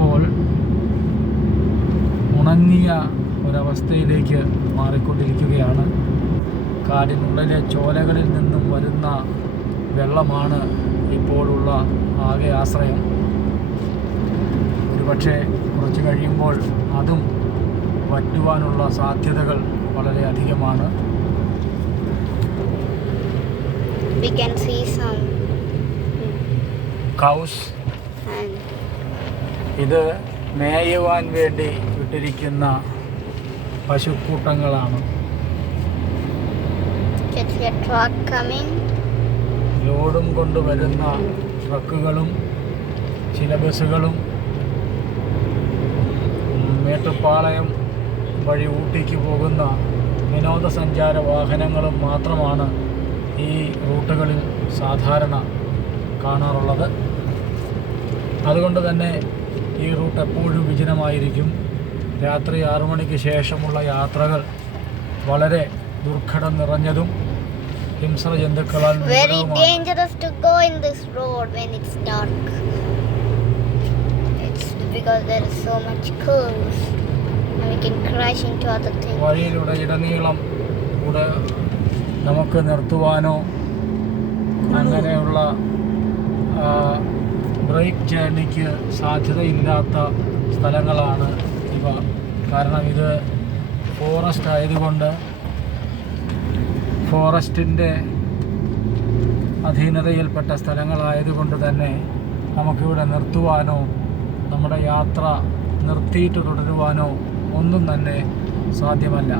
ഇപ്പോൾ ഉണങ്ങിയ ഒരവസ്ഥയിലേക്ക് മാറിക്കൊണ്ടിരിക്കുകയാണ്. കാടിനുള്ളിലെ ചോലകളിൽ നിന്നും വരുന്ന വെള്ളമാണ് ഇപ്പോഴുള്ള ആകെ ആശ്രയം. ഒരുപക്ഷെ കുറച്ച് കഴിയുമ്പോൾ അതും വറ്റുവാനുള്ള സാധ്യതകൾ വളരെ അധികമാണ്. We can see some cows. ഇത് മേയുവാൻ വേണ്ടി വിട്ടിരിക്കുന്ന പശുക്കൂട്ടങ്ങളാണ്. ലോഡും കൊണ്ടുവരുന്ന ട്രക്കുകളും ചില ബസ്സുകളും മേട്ടുപ്പാളയം വഴി ഊട്ടിക്ക് പോകുന്ന വിനോദസഞ്ചാര വാഹനങ്ങളും മാത്രമാണ് ഈ റൂട്ടുകളിൽ സാധാരണ കാണാറുള്ളത്. അതുകൊണ്ട് തന്നെ ഈ റൂട്ട് എപ്പോഴും വിജനമായിരിക്കും. രാത്രി 6 മണിക്ക് ശേഷമുള്ള യാത്രകൾ വളരെ ദുർഘടം നിറഞ്ഞതും ഹിംസ്ര ജന്തുക്കളാൽ very dangerous to go in this road when it's dark. It's because there is so much curves and we can crash into other things. വഴിയിലൂടെ ഇടനീളം കൂടെ നമുക്ക് നിർത്തുവാനോ അങ്ങനെയുള്ള ബ്രേക്ക് ജേർണിക്ക് സാധ്യതയില്ലാത്ത സ്ഥലങ്ങളാണ് ഇവ. കാരണം ഇത് ഫോറസ്റ്റ് ആയതുകൊണ്ട് ഫോറസ്റ്റിൻ്റെ അധീനതയിൽപ്പെട്ട സ്ഥലങ്ങളായതുകൊണ്ട് തന്നെ നമുക്കിവിടെ നിർത്തുവാനോ നമ്മുടെ യാത്ര നിർത്തിയിട്ട് തുടരുവാനോ ഒന്നും തന്നെ സാധ്യമല്ല.